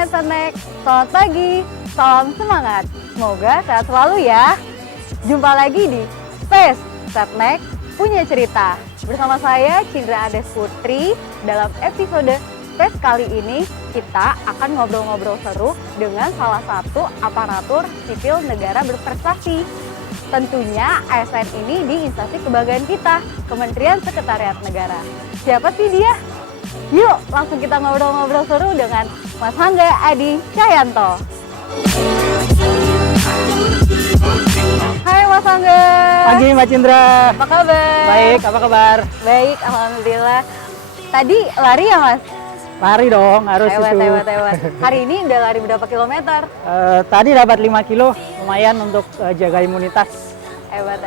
Soulmate Setnek, selamat pagi, salam semangat. Semoga sehat selalu ya. Jumpa lagi di Space Setnek Punya Cerita. Bersama saya Cindra Ades Putri. Dalam episode Space kali ini kita akan ngobrol-ngobrol seru dengan salah satu aparatur sipil negara berprestasi. Tentunya ASN ini di instansi kebanggaan kita, Kementerian Sekretariat Negara. Siapa sih dia? Yuk langsung kita ngobrol-ngobrol seru dengan Mas Hangga Adi Cahyanto. Hai Mas Hangga. Pagi Mbak Cindra. Apa kabar? Baik, apa kabar? Baik, alhamdulillah. Tadi lari ya Mas? Lari dong, harus Hebat. itu. Hari ini udah lari berapa kilometer? Tadi dapat 5 kilo, lumayan untuk jaga imunitas. Hebat.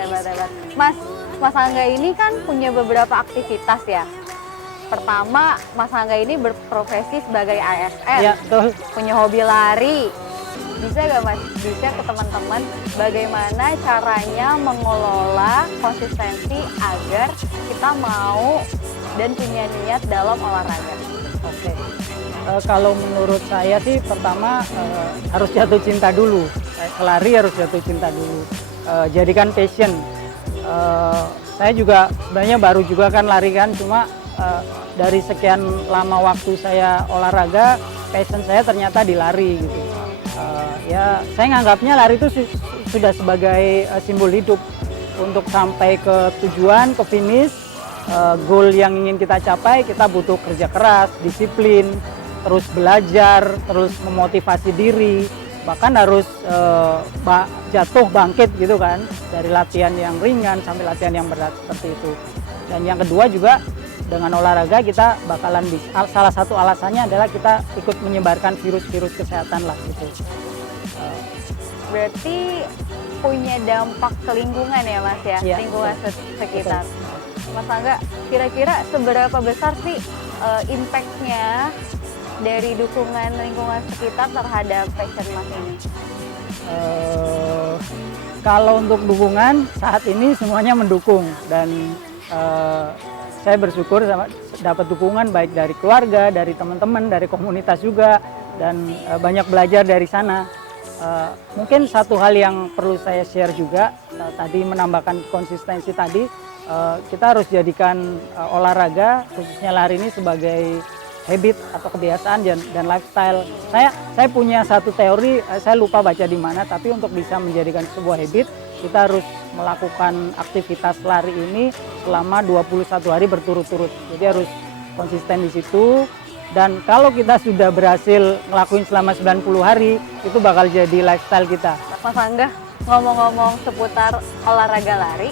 Mas Hangga ini kan punya beberapa aktivitas ya. Pertama, Mas Hangga ini berprofesi sebagai ASN. Iya, betul. Punya hobi lari. Bisa nggak Mas, di-share ke teman-teman bagaimana caranya mengelola konsistensi agar kita mau dan punya niat dalam olahraga? Oke. Kalau menurut saya sih pertama harus jatuh cinta dulu. Lari harus jatuh cinta dulu. Jadikan passion. Saya juga sebenarnya baru juga kan lari kan, cuma dari sekian lama waktu saya olahraga, passion saya ternyata di lari gitu. Ya saya nganggapnya lari itu sudah sebagai simbol hidup untuk sampai ke tujuan, ke finish, goal yang ingin kita capai. Kita butuh kerja keras, disiplin, terus belajar, terus memotivasi diri, bahkan harus jatuh bangkit gitu kan, dari latihan yang ringan sampai latihan yang berat seperti itu. Dan yang kedua juga dengan olahraga kita bakalan bisa, salah satu alasannya adalah kita ikut menyebarkan virus-virus kesehatan lah gitu. Berarti punya dampak ke lingkungan ya Mas ya, Iya, lingkungan sekitar. Betul. Mas Angga, kira-kira seberapa besar sih impact-nya dari dukungan lingkungan sekitar terhadap passion Mas ini? Kalau untuk dukungan saat ini semuanya mendukung, dan saya bersyukur dapat dukungan baik dari keluarga, dari teman-teman, dari komunitas juga, dan banyak belajar dari sana. Mungkin satu hal yang perlu saya share juga, tadi menambahkan konsistensi tadi, kita harus jadikan olahraga, khususnya lari ini sebagai habit atau kebiasaan dan lifestyle. Saya punya satu teori, saya lupa baca di mana, tapi untuk bisa menjadikan sebuah habit, kita harus melakukan aktivitas lari ini selama 21 hari berturut-turut. Jadi harus konsisten di situ. Dan kalau kita sudah berhasil ngelakuin selama 90 hari, itu bakal jadi lifestyle kita. Mas Angga, ngomong-ngomong seputar olahraga lari,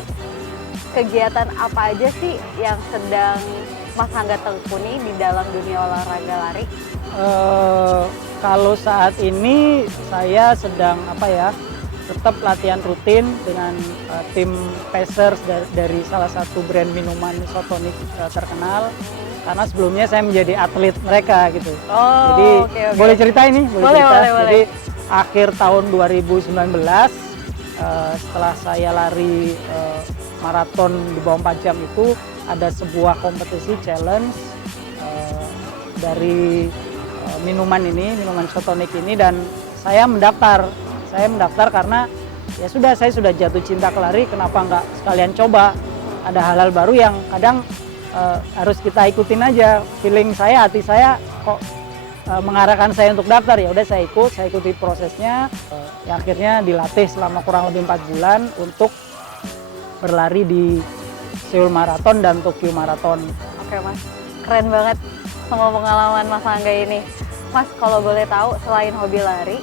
kegiatan apa aja sih yang sedang Mas Angga tekuni di dalam dunia olahraga lari? Kalau saat ini saya sedang tetap latihan rutin dengan tim Pacers dari salah satu brand minuman isotonik terkenal. Karena sebelumnya saya menjadi atlet mereka gitu. Jadi okay. Boleh cerita ini? Boleh. Jadi akhir tahun 2019 setelah saya lari maraton di bawah 4 jam itu, ada sebuah kompetisi challenge dari minuman isotonik ini, dan saya mendaftar karena ya sudah, saya sudah jatuh cinta ke lari, kenapa nggak sekalian coba. Ada hal-hal baru yang kadang harus kita ikutin aja, feeling saya, hati saya kok mengarahkan saya untuk daftar. Ya udah saya ikuti prosesnya, yang akhirnya dilatih selama kurang lebih 4 bulan untuk berlari di Seoul Marathon dan Tokyo Marathon. Oke Mas, keren banget semua pengalaman Mas Hangga ini. Mas, kalau boleh tahu, selain hobi lari,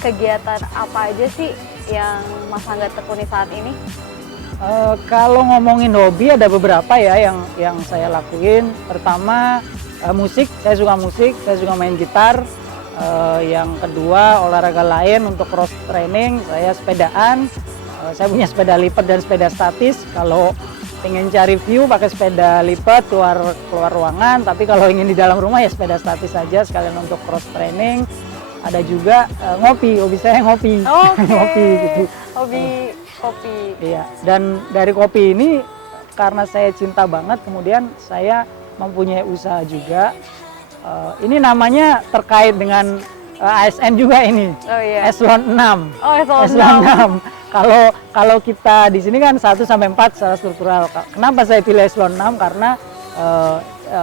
kegiatan apa aja sih yang Mas Hangga tekuni saat ini? Kalau ngomongin hobi, ada beberapa ya yang saya lakuin. Pertama musik, saya suka main gitar. Yang kedua olahraga lain untuk cross training, saya sepedaan. Saya punya sepeda lipat dan sepeda statis. Kalau ingin cari view pakai sepeda lipat keluar ruangan, tapi kalau ingin di dalam rumah ya sepeda statis saja sekalian untuk cross training. Ada juga ngopi, hobi saya ngopi. Ngopi gitu. Hobi kopi. Iya, dan dari kopi ini karena saya cinta banget, kemudian saya mempunyai usaha juga Ini namanya terkait dengan ASN juga ini. Oh iya. Eselon 6. Oh, Eselon 6. Kalau kita di sini kan 1 sampai 4 secara struktural. Kenapa saya pilih eselon 6? Karena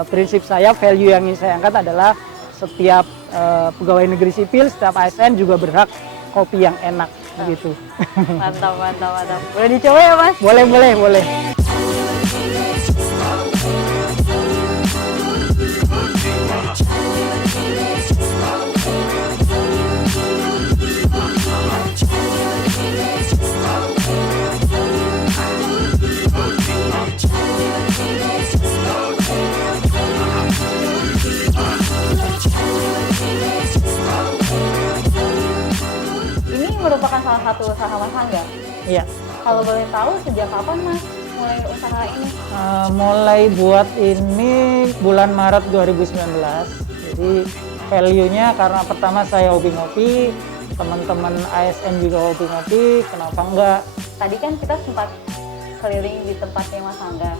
prinsip saya, value yang ingin saya angkat adalah setiap pegawai negeri sipil, setiap ASN juga berhak kopi yang enak gitu. Mantap, mantap, mantap. Boleh dicoba ya, Mas? Boleh. Ini merupakan salah satu usaha Mas Angga. Iya. Kalau boleh tahu sejak kapan Mas mulai usaha ini? Mulai buat ini bulan Maret 2019. Jadi value-nya karena pertama saya hobi ngopi, teman-teman ASN juga hobi ngopi, kenapa enggak? Tadi kan kita sempat keliling di tempatnya Mas Angga.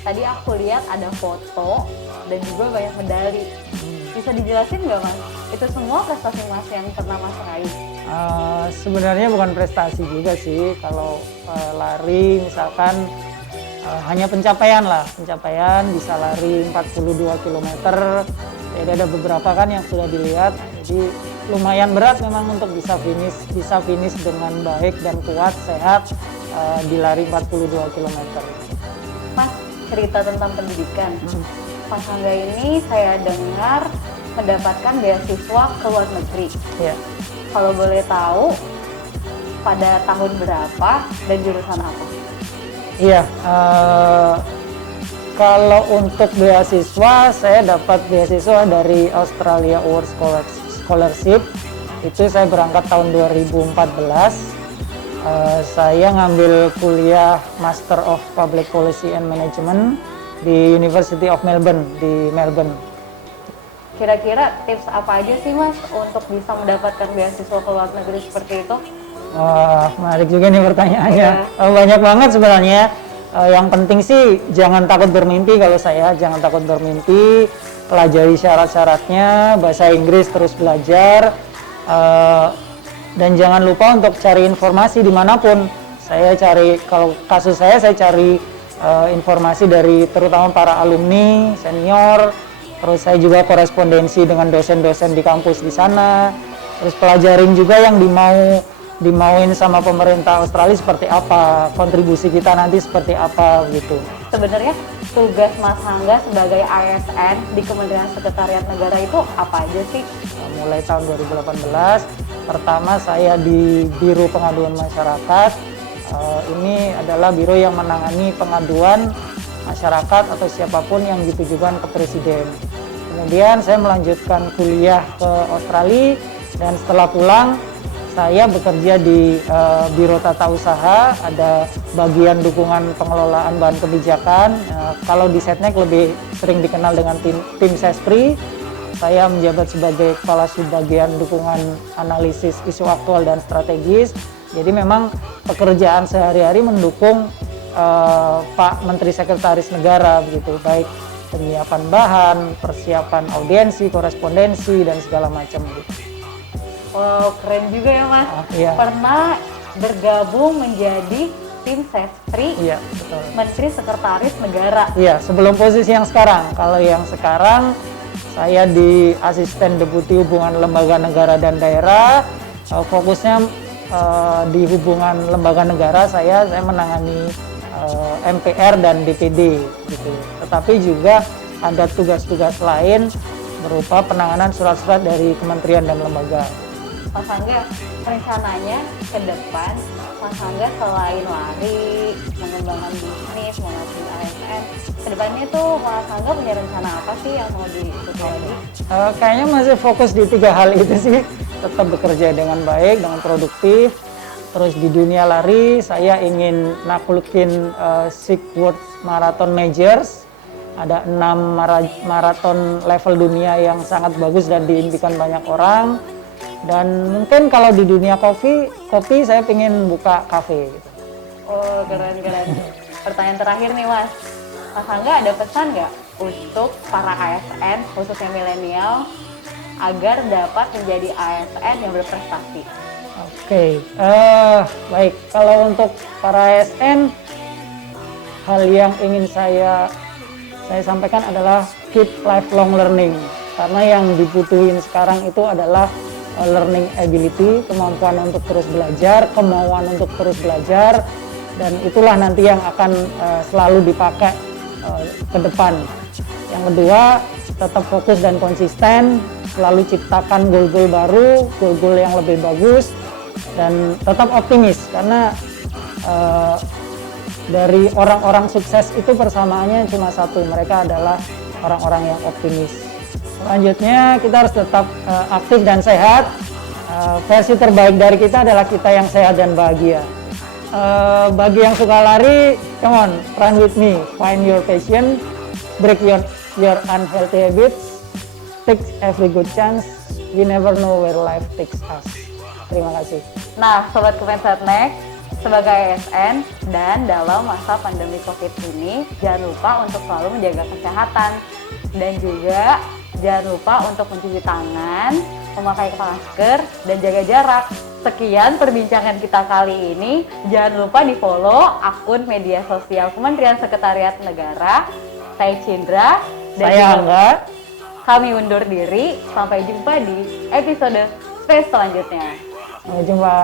Tadi aku lihat ada foto dan juga banyak medali. Bisa dijelasin nggak Mas? Itu semua prestasi Mas yang pernah Mas raih? Sebenarnya bukan prestasi juga sih. Kalau lari misalkan hanya pencapaian bisa lari 42 km. Jadi ada beberapa kan yang sudah dilihat. Jadi lumayan berat memang untuk bisa finish dengan baik dan kuat, sehat di lari 42 km. Mas, cerita tentang pendidikan. Mas Angga ini saya dengar mendapatkan beasiswa ke luar negeri. Ya. Kalau boleh tahu, pada tahun berapa dan jurusan apa? Iya, kalau untuk beasiswa, saya dapat beasiswa dari Australia Award Scholarship. Itu saya berangkat tahun 2014. Saya ngambil kuliah Master of Public Policy and Management di University of Melbourne di Melbourne. Kira-kira tips apa aja sih Mas untuk bisa mendapatkan beasiswa ke luar negeri seperti itu? Wah, menarik juga nih pertanyaannya. Iya. Banyak banget sebenarnya. Yang penting sih jangan takut bermimpi. Kalau saya jangan takut bermimpi, pelajari syarat-syaratnya, bahasa Inggris terus belajar, dan jangan lupa untuk cari informasi dimanapun. Kalau kasus saya cari informasi dari terutama para alumni, senior. Terus saya juga korespondensi dengan dosen-dosen di kampus di sana. Terus pelajarin juga yang dimauin sama pemerintah Australia seperti apa, kontribusi kita nanti seperti apa gitu. Sebenarnya tugas Mas Angga sebagai ASN di Kementerian Sekretariat Negara itu apa aja sih? Mulai tahun 2018, pertama saya di Biro Pengaduan Masyarakat. Ini adalah biro yang menangani pengaduan masyarakat atau siapapun yang ditujukan ke Presiden. Kemudian saya melanjutkan kuliah ke Australia dan setelah pulang saya bekerja di Biro Tata Usaha, ada bagian dukungan pengelolaan bahan kebijakan. Kalau di Setnek lebih sering dikenal dengan tim Sespri. Saya menjabat sebagai Kepala Subbagian Dukungan Analisis Isu Aktual dan Strategis. Jadi memang pekerjaan sehari-hari mendukung Pak Menteri Sekretaris Negara begitu, baik penyiapan bahan, persiapan audiensi, korespondensi dan segala macam gitu. Wow, keren juga ya Mas. Iya. Pernah bergabung menjadi tim Sespri, Iya, betul. Menteri Sekretaris Negara. Iya, sebelum posisi yang sekarang. Kalau yang sekarang saya di Asisten Deputi Hubungan Lembaga Negara dan Daerah, fokusnya di hubungan lembaga negara saya menangani MPR dan DPD gitu. Tetapi juga ada tugas-tugas lain berupa penanganan surat-surat dari kementerian dan lembaga. Mas Angga, rencananya ke depan Mas Angga selain lari, mengembangkan bisnis, mengasuh ASN, ke depannya tuh Mas Angga punya rencana apa sih yang mau diikuti lagi? Kayaknya masih fokus di 3 hal itu sih. Tetap bekerja dengan baik, dengan produktif. Terus di dunia lari, saya ingin naklukin Silk Road Marathon Majors. Ada 6 maraton level dunia yang sangat bagus dan diimpikan banyak orang. Dan mungkin kalau di dunia kopi saya ingin buka kafe. Gitu. Oh, keren. Pertanyaan terakhir nih Mas. Mas Angga ada pesan nggak untuk para ASN, khususnya milenial, agar dapat menjadi ASN yang berprestasi? Oke, baik. Kalau untuk para ASN, hal yang ingin saya sampaikan adalah keep lifelong learning. Karena yang dibutuhin sekarang itu adalah learning ability, kemampuan untuk terus belajar, kemauan untuk terus belajar, dan itulah nanti yang akan selalu dipakai ke depan. Yang kedua, tetap fokus dan konsisten, selalu ciptakan goal-goal baru, goal-goal yang lebih bagus, dan tetap optimis karena dari orang-orang sukses itu persamaannya cuma satu, mereka adalah orang-orang yang optimis. Selanjutnya kita harus tetap aktif dan sehat. Versi terbaik dari kita adalah kita yang sehat dan bahagia. Bagi yang suka lari, come on, run with me, find your passion, break your unhealthy habits, take every good chance, we never know where life takes us. Terima kasih. Nah, Sobat Kemensetnek, sebagai ASN dan dalam masa pandemi COVID ini, jangan lupa untuk selalu menjaga kesehatan dan juga jangan lupa untuk mencuci tangan, memakai masker, dan jaga jarak. Sekian perbincangan kita kali ini. Jangan lupa di follow akun media sosial Kementerian Sekretariat Negara. Saya Cindra dan Saya Angga. Kami undur diri. Sampai jumpa di episode space selanjutnya. Sampai jumpa.